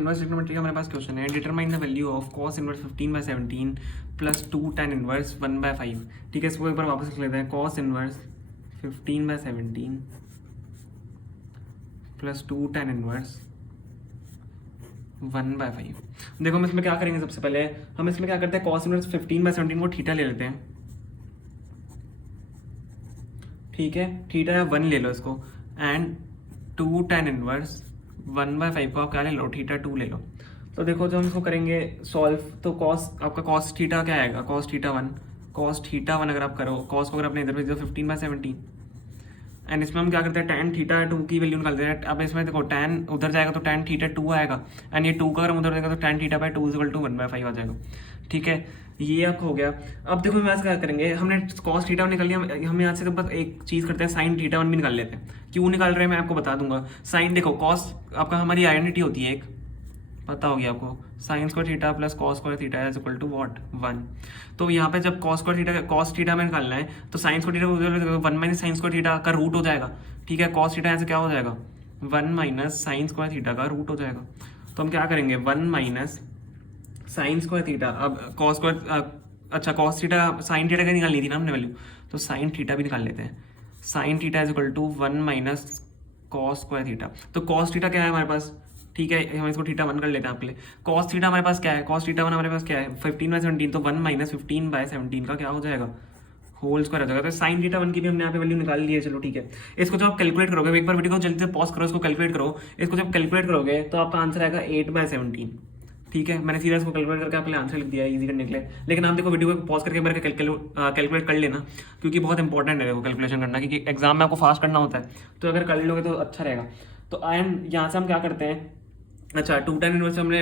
Inverse trigonometry का हमारे पास question है, determine the value of cos inverse 15/17 plus 2 tan inverse 1/5। ठीक है, इसको एक बार वापस लिख लेते हैं। Cos inverse 15/17 plus 2 tan inverse 1/5। देखो हम इसमें क्या करेंगे, सबसे पहले हम इसमें क्या करते हैं, कॉस इनवर्स 15/17 को थीटा ले लेते हैं। ठीक है, थीटा या 1 ले लो इसको, एंड 2 tan इनवर्स 1/5 को आप क्या ले लो, थीटा 2 ले लो। तो देखो जब हम इसको करेंगे सॉल्व, तो कॉस आपका कॉस थीटा क्या आएगा, कॉस थीटा 1 अगर आप करो, कॉस को अगर अपने इधर भेज दो 15/17, एंड इसमें हम क्या करते हैं, tan थीटा 2 की वैल्यू निकालते हैं। अब इसमें देखो tan उधर जाएगा तो tan थीटा 2 आएगा, एंड ये 2 का अगर उधर जाएगा तो tan थीटा 2 = 1/5 आ जाएगा। ठीक है, ये आपका हो गया। अब देखो हम यहाँ से क्या करेंगे, हमने कॉस थीटा 1 निकाल लिया, हम यहाँ से तो बस एक चीज़ करते हैं, साइन थीटा 1 भी निकाल लेते हैं। क्यों निकाल रहे हैं मैं आपको बता दूंगा। साइन देखो, कॉस आपका हमारी आइडेंटिटी होती है एक, पता होगी आपको, sine square theta plus cos square theta is equal to what, 1। तो यहाँ पे जब कॉस थीटा में निकालना है तो sign square theta 1 minus sign square theta का रूट हो जाएगा। ठीक है, कॉस थीटा यहाँ से क्या हो जाएगा, 1 माइनस साइन स्क्वायर थीटा का रूट हो जाएगा। तो हम क्या करेंगे, 1 माइनस साइन स्क्वायर थीटा, अब कॉस स्क्वायर, अच्छा कॉस थीटा साइन थीटा का निकालनी थी ना हमने वैल्यू, तो साइन थीटा भी निकाल लेते हैं। Sine theta is equal to 1 minus cos square theta. तो कॉस थीटा क्या है हमारे पास, ठीक है हम इसको थीटा 1 कर लेते हैं आपके लिए। कॉस थीटा हमारे पास क्या है, कॉस थीटा 1 हमारे पास क्या है, 15/17, तो 1 माइनस 15/17 का क्या हो जाएगा, होल स्क्वायर हो जाएगा। तो साइन थीटा 1 की भी हमने यहाँ पे वैल्यू निकाल ली है। चलो ठीक है, इसको जब आप कैलकुलेट करोगे, एक बार वीडियो को जल्दी से पॉज करो, इसको कैलकुलेट करो। इसको जब कैलकुलेट करोगे तो आपका आंसर आएगा 8/17। ठीक है, मैंने सीधा इसको कैलकुलेट करके आपके लिए आंसर लिख दिया इजी करने के लिए। लेकिन आप देखो वीडियो को पॉज करके मेरे कैलकुलेट कर लेना, क्योंकि बहुत इंपॉर्टेंट है देखो कैलकुलेशन करना, क्योंकि एग्जाम में आपको फास्ट करना होता है। तो अगर कर लोगे तो अच्छा रहेगा। तो एंड यहाँ से हम क्या करते हैं, अच्छा 2 tan इनवर्स हमने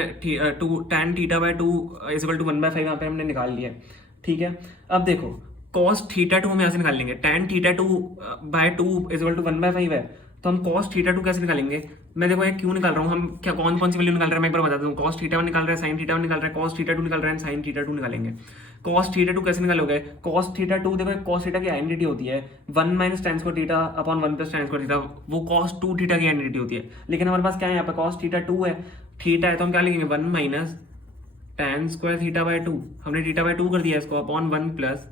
2 tan theta 2 is equal to 1/5 यहाँ पे हमने निकाल लिया है। ठीक है, अब देखो cos थीटा 2 हम यहाँ से निकाल लेंगे, tan theta 2/2 is equal to 1/5 है, तो हम cos थीटा 2 कैसे निकालेंगे। मैं देखो ये क्यों निकाल रहा हूँ, हम क्या कौन कौन सी वैल्यू निकाल रहे हैं मैं एक बार बता दूँ। cos थीटा 1 निकाल रहे हैं, sin थीटा 1 निकाल रहे हैं, cos थीटा 2 निकाल रहे हैं, sin थीटा 2 निकालेंगे। cos थीटा 2 कैसे निकालोगे, cos थीटा 2 देखो cos थीटा की आइडेंटिटी होती है 1 minus tan square theta upon 1 plus tan square theta, वो cos 2 थीटा की आइडेंटिटी होती है। लेकिन हमारे पास क्या है यहाँ पे, cos थीटा 2 है, थीटा है, तो हम क्या लिखेंगे 1 माइनस tan स्क्वायर थीटा 2, हमने थीटा 2 कर दिया इसको, upon 1 plus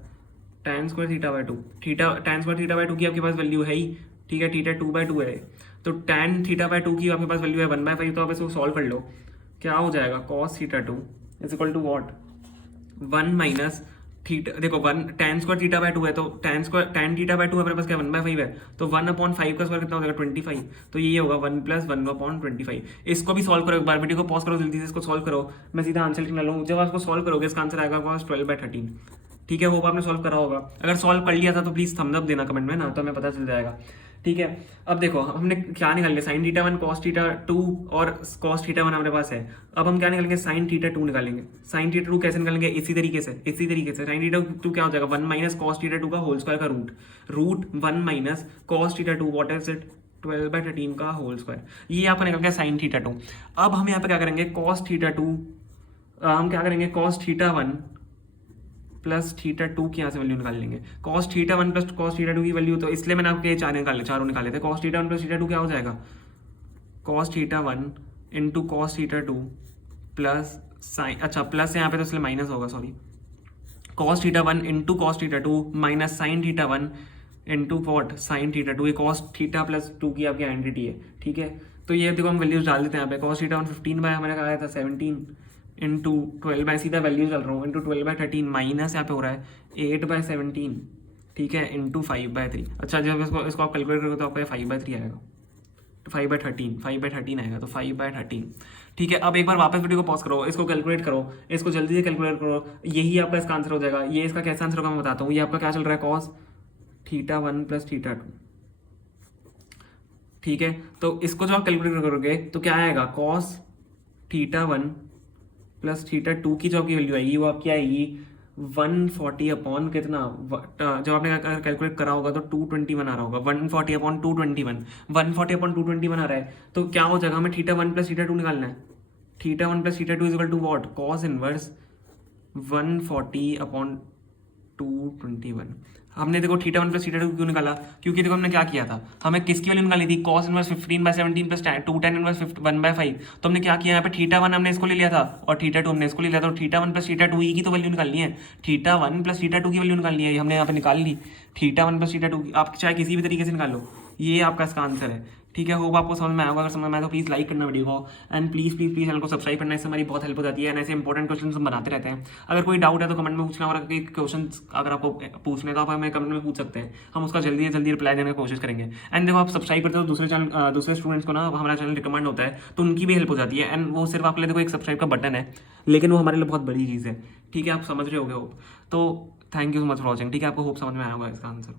tan square theta 2। Theta tan square theta 2 की आपके पास वैल्यू है ही, ठीक है, थीटा 2/2 है, तो tan थीटा 2 की आपके पास वैल्यू है 1/5। तो आप इसको सॉल्व कर लो, क्या हो जाएगा, cos theta 2 is equal to what, 1 minus theta, देखो 1 tan स्क्वायर थीटा 2 है, तो tan थीटा 2 हमारे पास क्या 1/5 है, तो 1/5 का स्क्वायर कितना हो जाएगा 25। तो ये होगा 1 + 1/25। इसको भी सॉल्व करो, एक बार वीडियो को पॉज करो, जल्दी से इसको सॉल्व करो, मैं सीधा आंसर लिखने लूँ। जब आप इसको सॉल्व करोगे इसका आंसर आएगा 12/13। ठीक है, वो आपने सॉल्व करा होगा, अगर सॉल्व कर लिया था तो प्लीज थम्स अप देना कमेंट में ना, तो हमें पता चल जाएगा। ठीक है, अब देखो हमने क्या निकाल लिया, साइन थीटा 1 cos थीटा 2 और cos थीटा 1 हमारे पास है। अब हम क्या निकालेंगे, साइन थीटा 2 निकालेंगे। साइन थीटा 2 कैसे निकालेंगे, इसी तरीके से साइन थीटा 2 क्या हो जाएगा, 1 माइनस cos थीटा 2 का होल स्क्वायर का root 1 minus cos theta 2 what is it, 12/13 का होल स्क्वायर। ये आपका निकल गया साइन थीटा 2। अब हम यहाँ पे क्या करेंगे, cos थीटा 2, हम क्या करेंगे, cos थीटा 1 प्लस थीटा 2 की यहाँ से वैल्यू निकाल लेंगे। cos theta 1 plus cos theta 2 की वैल्यू, तो इसलिए मैंने आपके चारों निकाले थे। cos थीटा 1 प्लस थीटा 2 क्या हो जाएगा, cos theta 1 into cos theta 2 plus sign, अच्छा प्लस यहाँ पे तो इसलिए माइनस होगा, sorry, cos theta 1 into cos theta 2 minus sine theta 1 into what, sine theta 2। ये cos थीटा प्लस 2 की आपकी आइडेंटिटी है। ठीक है, तो ये देखो हम वैल्यूज डाल देते हैं यहाँ पे। cos थीटा 1 15 बाय हमारे कहा था 17 इंटू 12 बाय, सीधा वैल्यू चल रहा हूँ, इंटू 12/13 माइनस यहाँ पे हो रहा है 8/17। ठीक है, इंटू 5/3। अच्छा जब इसको आप कैलकुलेट करोगे तो आपका 5/3 आएगा, तो 5/13 आएगा, तो 5/13। ठीक है, अब एक बार वापस वीडियो को पॉज करो, इसको कैलकुलेट करो, इसको जल्दी से कैलकुलेट करो, यही आपका इसका आंसर हो जाएगा। ये इसका कैसा आंसर होगा मैं बताता हूँ। ये आपका क्या चल रहा है, cos थीटा 1 प्लस थीटा 2। ठीक है, तो इसको जो आप कैलकुलेट करोगे तो क्या आएगा, cos थीटा 1 प्लस थीटा 2 की जो आपकी वैल्यू आएगी वो आपकी आएगी 140 अपॉन कितना, जब आपने कैलकुलेट करा होगा तो 221 आ रहा होगा, 140 अपॉन 221, 140 अपॉन 221 आ रहा है। तो क्या हो जाएगा, हमें थीटा 1 प्लस थीटा 2 निकालना है। Theta 1 plus theta 2 is equal to what, cos inverse 140 upon 221। हमने देखो थीटा 1 प्लस थीटा 2 क्यों निकाला, क्योंकि देखो हमने क्या किया था, हमें किसकी वैल्यू निकाली थी, cos inverse 15/17 plus 2 tan inverse 1/5। तो हमने क्या किया यहाँ पे थीटा 1 हमने इसको ले लिया था और थीटा 2 हमने इसको ले लिया था, और थीटा 1 प्लस थीटा 2 की तो वैल्यू निकालनी है, थीटा 1 प्लस थीटा 2 की वैल्यू निकालनी है, ये हमने यहाँ पे निकाल ली, थीटा 1 प्लस थीटा 2 की। आप चाहे किसी भी तरीके से निकालो, ये आपका इसका आंसर है। ठीक है, होप आपको समझ में आएगा। अगर समझ में आए तो प्लीज़ लाइक करना वीडियो को, and please please please channel को सब्सक्राइब करना, इससे हमारी बहुत हेल्प हो जाती है, एंड ऐसे इंपॉर्टेंट क्वेश्चन हम बनाते रहते हैं। अगर कोई डाउट है तो कमेंट में पूछना, और कोई क्वेश्चन अगर आपको पूछने तो आप हमें कमेंट में पूछ सकते हैं, हम उसका जल्दी से जल्दी रिप्लाई देने की कोशिश करेंगे। एंड देखो आप सब्सक्राइब करते हो दूसरे चैनल दूसरे स्टूडेंट्स को ना हमारा चैनल रिकमेंड होता है, तो उनकी भी हेल्प हो जाती है, एंड वो सिर्फ आपके लिए देखो एक सब्सक्राइब का बटन है, लेकिन वो हमारे लिए बहुत बड़ी चीज़ है। ठीक है, आप समझ रहे होगे होप। तो thank you so much for watching. ठीक है, आपको होप समझ में आया होगा इसका आंसर।